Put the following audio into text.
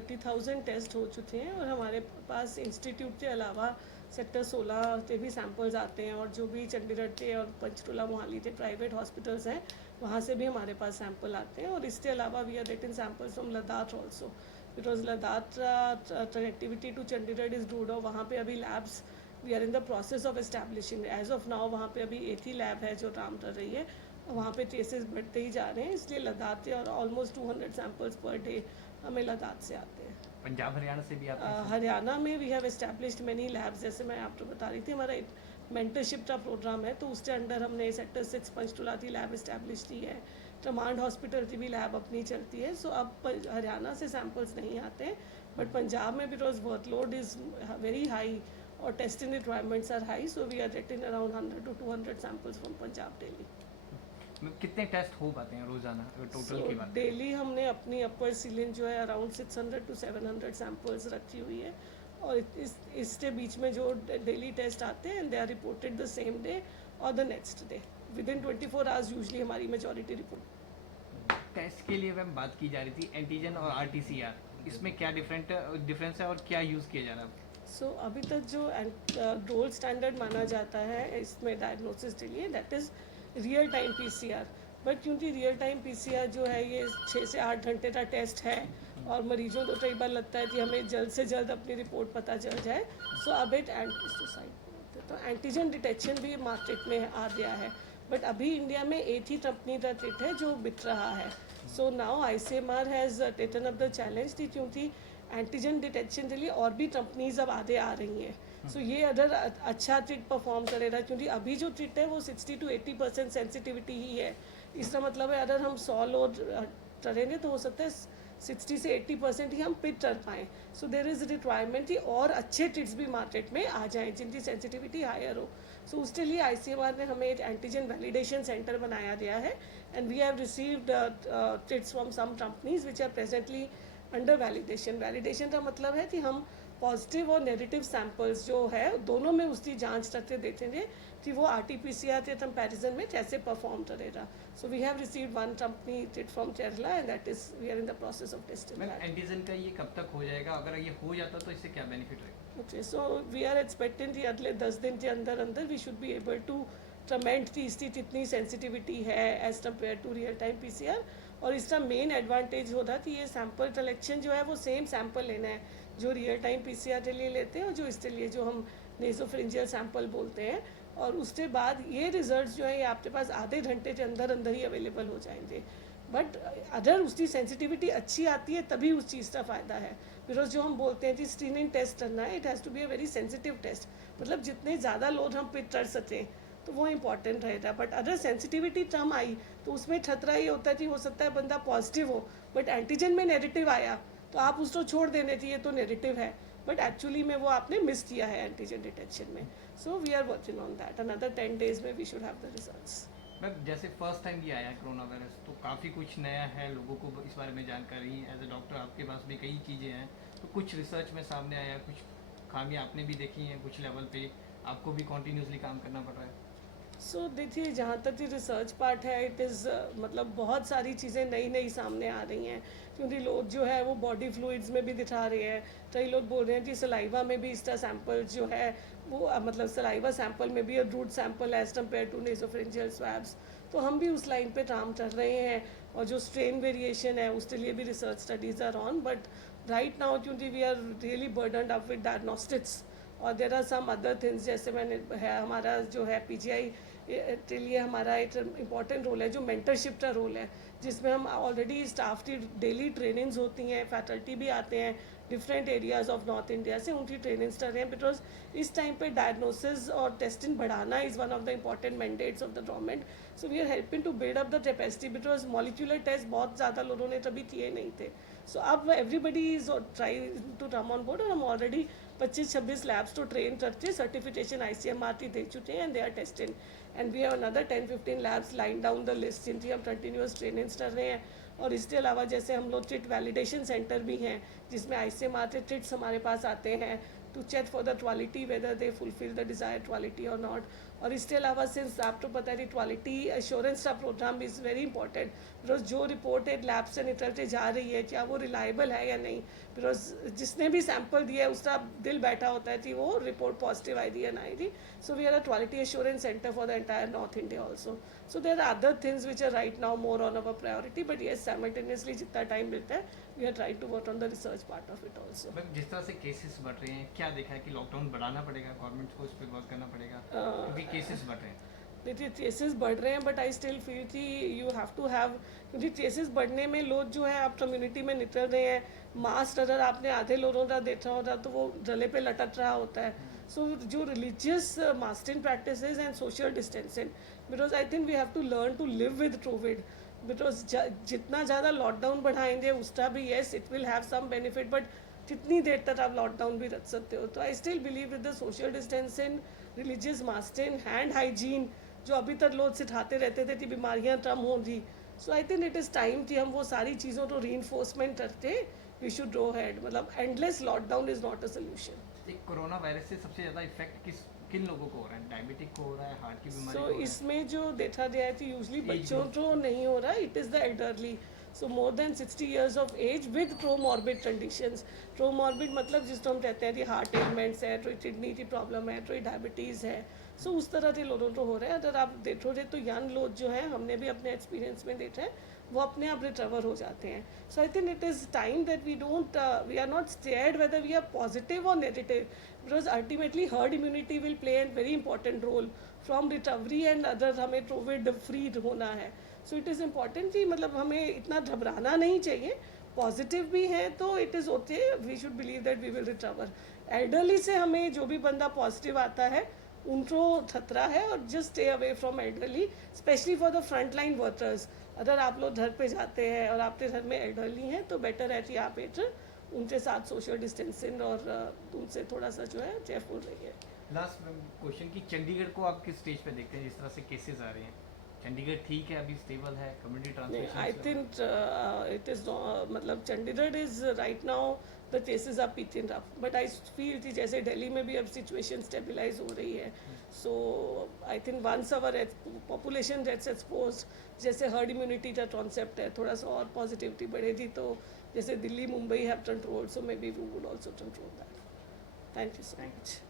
30,000 test हो चुके हैं और हमारे पास इंस्टीट्यूट के अलावा सेक्टर 16 के भी सैंपल्स आते हैं और जो भी चंडीगढ़ के और पंचकुला मोहाली के प्राइवेट हॉस्पिटल्स हैं वहाँ से भी हमारे पास सैंपल आते हैं। और इसके अलावा we are getting samples from Ladakh also, because Ladakh connectivity to Chandigarh is good और वहाँ पे अभी labs we are in the process of establishing. As of now वहाँ पे अभी एक ही लैब है जो काम कर रही है और वहाँ पे केसेस बढ़ते ही जा रहे हैं, इसलिए लद्दाख के और ऑलमोस्ट 200 सैंपल्स पर डे हमें लद्दाख से आते हैं। पंजाब हरियाणा से भी आते हैं? हरियाणा में we have established many labs, जैसे मैं आपको बता रही थी हमारा एक मेंटरशिप का प्रोग्राम है तो उसके अंडर हमने सेक्टर 6 पंचकुला की लैब इस्टेब्लिश की है, कमांड हॉस्पिटल की भी लैब अपनी चलती है। सो अब हरियाणा से सैंपल्स नहीं आते हैं, बट पंजाब में because workload is very high और testing requirements are high, so we are getting around 100 to 200 samples from Punjab daily. कितने टेस्ट हो पाते हैं रोजाना अगर टोटल की बात? डेली हमने अपनी अपर सीलिंग जो है अराउंड 600 to 700 सैंपल्स रखी हुई है और इसके बीच में जो डेली टेस्ट आते हैं they are reported the same day और the next day within 24 hours usually हमारी मेजॉरिटी रिपोर्ट। टेस्ट के लिए मैम बात की जा रही थी एंटीजन और आरटीसीआर, इसमें क्या डिफरेंस है और क्या यूज़ किया जा रहा है? सो अभी तक जो गोल्ड स्टैंडर्ड माना जाता है इसमें डायग्नोसिस के लिए that is real time PCR, but क्योंकि रियल टाइम पीसीआर जो है ये 6 से 8 घंटे का टेस्ट है और मरीजों को कई बार लगता है कि हमें जल्द से जल्द अपनी रिपोर्ट पता चल जाए, सो अब तो एंटीजन डिटेक्शन भी मार्केट में आ गया है, बट अभी इंडिया में एक ही कंपनी का किट है जो बिक रहा है। So now ICMR has taken up the challenge थी, क्योंकि एंटीजन डिटेक्शन के लिए और भी कंपनीज अब आगे आ रही हैं। सो ये अगर अच्छा किट परफॉर्म करेगा, क्योंकि अभी जो किट है वो 60 to 80% सेंसिटिविटी ही है, इसका मतलब है अगर हम 100 लोड करेंगे तो हो सकता है 60 से 80% ही हम पिक कर पाएँ। सो देर इज़ रिक्वायरमेंट कि और अच्छे किट्स भी मार्केट में आ जाएँ जिनकी सेंसिटिविटी हायर हो। सो उसके लिए आईसीएमआर ने हमें एक एंटीजन वैलिडेशन सेंटर बनाया गया है and we have received kits from some companies which are presently under validation. Validation का मतलब है कि हम पॉजिटिव और नेगेटिव सैंपल्स जो है दोनों में उसकी जांच करके देखेंगे कि वो आरटीपीसीआर के कंपैरिजन में कैसे परफॉर्म करेगा। So we have received one company kit from Kerala and that is we are in the process of testing. Ma'am antigen का ये कब तक हो जाएगा? अगर ये हो जाता तो इससे क्या बेनिफिट रहेगा? Okay, so we are expecting कि अगले 10 दिन के अंदर अंदर we should be able to comment कि इसकी कितनी सेंसिटिविटी है as compare to real time PCR. और इसका मेन एडवांटेज होता कि ये सैंपल कलेक्शन जो है वो सेम सैंपल लेना है जो रियल टाइम पीसीआर के लिए लेते हैं और जो इसके लिए जो हम नेसोफेरेंजियल सैंपल बोलते हैं, और उसके बाद ये रिजल्ट्स जो है ये आपके पास आधे घंटे के अंदर अंदर ही अवेलेबल हो जाएंगे। बट अगर उसकी सेंसिटिविटी अच्छी आती है तभी उस चीज़ का फ़ायदा है, बिकॉज जो हम बोलते हैं कि स्क्रीनिंग टेस्ट करना है it has to be a very sensitive test, मतलब जितने ज़्यादा लोड हम पिक कर सकें तो वो इंपॉर्टेंट रहेगा। बट अगर सेंसिटिविटी कम आई तो उसमें खतरा ये होता है कि हो सकता है बंदा पॉजिटिव हो बट एंटीजन में नेगेटिव आया तो आप उसको छोड़ देने चाहिए तो नेगेटिव है, बट एक्चुअली में वो आपने मिस किया है एंटीजन डिटेक्शन में। So we are working on that, another 10 days में we should have the results. Ma'am जैसे फर्स्ट टाइम ये आया है कोरोना वायरस, तो काफ़ी कुछ नया है, लोगों को इस बारे में जानकारी, एज ए डॉक्टर आपके पास भी कई चीज़ें हैं, तो कुछ रिसर्च में सामने आया, कुछ खामियां आपने भी देखी हैं, कुछ लेवल पे आपको भी कॉन्टीन्यूसली काम करना पड़ रहा है? सो देखिए, जहाँ तक ये रिसर्च पार्ट है इट इज़ मतलब बहुत सारी चीज़ें नई नई सामने आ रही हैं, क्योंकि लोग जो है वो बॉडी फ्लूइड्स में भी दिखा रहे हैं। कई लोग बोल रहे हैं कि सलाइवा में भी इसका सैंपल जो है वो मतलब सलाइवा सैंपल में भी root sample as compare to nasopharyngeal swabs. तो हम भी उस लाइन पे काम कर रहे हैं और जो स्ट्रेन वेरिएशन है उसके लिए भी research studies are on, but right now क्योंकि we are really burdened up with diagnostics और there are some other things, जैसे मैंने है हमारा जो है पीजीआई के लिए हमारा एक इम्पॉर्टेंट रोल है जो मेंटरशिप का रोल है, जिसमें हम ऑलरेडी स्टाफ की डेली ट्रेनिंग्स होती हैं, फैकल्टी भी आते हैं different areas of north India से, उनकी ट्रेनिंग्स कर रहे हैं, बिकॉज इस टाइम पे डायग्नोसिस और टेस्टिंग बढ़ाना is one of the important mandates of the government. So we are helping to build up the capacity, because molecular test बहुत ज़्यादा लोगों ने तभी किए नहीं थे। सो अब everybody is try to come on board और हम ऑलरेडी 25-26 लैब्स तो ट्रेन करके सर्टिफिकेशन आईसीएमआर की दे चुके हैं and they are testing, and we have another 10-15 labs line down the list जिनकी हम कंटिन्यूस ट्रेनिंग्स कर रहे हैं। और इसके अलावा जैसे हम लोग किट वैलिडेशन सेंटर भी हैं जिसमें आईसीएमआर के किट्स हमारे पास आते हैं to check for the quality whether they fulfil the desired quality और नॉट। और इसके अलावा सिंस आपको पता है क्वालिटी एश्योरेंस का programme is very important, because जो रिपोर्टेड लैब से निकल के जा रही है क्या वो रिलायबल है या नहीं, बिकॉज जिसने भी सैंपल दिया है उसका दिल बैठा होता है कि वो रिपोर्ट पॉजिटिव आई थी या नहीं थी. So we are a quality assurance centre for the entire north India also. So there are other things which are right now more on our priority, but yes simultaneously जितना time मिलता है we are trying to work on the research part of it also. Ma'am जिस तरह से cases बढ़ रहे हैं, क्या देखा है कि लॉकडाउन बढ़ाना पड़ेगा, गवर्नमेंट को इस पर वर्क करना पड़ेगा क्योंकि केसेस बढ़ रहे हैं. देखिए केसेस बढ़ रहे हैं, बट आई स्टिल फील कि यू हैव टू हैव, क्योंकि केसेस बढ़ने में लोग जो है आप कम्युनिटी में निकल रहे हैं, मास्क अगर आपने आधे लोगों का देखा होता तो वो गले पे लटक रहा होता है. सो जो religious masking practices and social distancing, because I think we have to learn to live with Covid, because जितना ज़्यादा लॉकडाउन बढ़ाएंगे उसका भी yes it will have some benefit, but कितनी देर तक आप लॉकडाउन भी रख सकते हो. तो I still believe with the social distancing, religious masking, hand hygiene जो अभी तक लोग सिखाते रहते थे कि बीमारियां कम होंगी. So I think it is time कि हम वो सारी चीज़ों को री करते वी शुड गो हैड. मतलब endless lockdown is not a solution. एक कोरोना वायरस से सबसे ज़्यादा इफेक्ट किन लोगों को हो रहा है? डायबिटिक को हो रहा है, हार्ट की बीमारी सो को हो रहा है? इसमें जो देखा गया है कि यूजली बच्चों को नहीं हो रहा, it is the elderly. So more than 60 years of age with premorbid conditions. Premorbid मतलब जिसको हम कहते हैं कि हार्ट एलिमेंट्स है, कोई किडनी की प्रॉब्लम है, कोई डायबिटीज़ है. सो उस तरह के लोगों को हो रहा है. अगर आप देखोगे तो यंग लोग जो है, हमने भी अपने एक्सपीरियंस में देखा है, वो अपने आप रिकवर हो जाते हैं. So I think it is time that we are not stared whether we are positive और negative, because ultimately herd immunity will play an very important role from recovery and other. हमें covid free होना है. So it is important कि मतलब हमें इतना घबराना नहीं चाहिए. पॉजिटिव भी है तो it is okay, we should believe that we will recover. Elderly से हमें जो भी बंदा पॉजिटिव आता है उनको खतरा है, और just stay away from elderly, specially for the front line workers. अगर आप लोग घर पे जाते हैं और आपके घर में एल्डरली हैं तो बेटर है कि आप एक उनके साथ सोशल डिस्टेंसिंग और उनसे थोड़ा सा जो है केयरफुल रहिए. लास्ट क्वेश्चन कि चंडीगढ़ को आप किस स्टेज पे देखते हैं जिस तरह से केसेस आ रहे हैं? चंडीगढ़ ठीक है, अभी स्टेबल है, community transmission? I think it is मतलब Chandigarh is right now the cases are peaking up, but I feel कि जैसे दिल्ली में भी अब सिचुएशन स्टेबलाइज हो रही है. So I think once our population gets expose, जैसे हर्ड इम्यूनिटी का कॉन्सेप्ट है, थोड़ा सा और पॉजिटिविटी बढ़ेगी तो जैसे Delhi Mumbai have control, so maybe we would also control that. Thank you so much.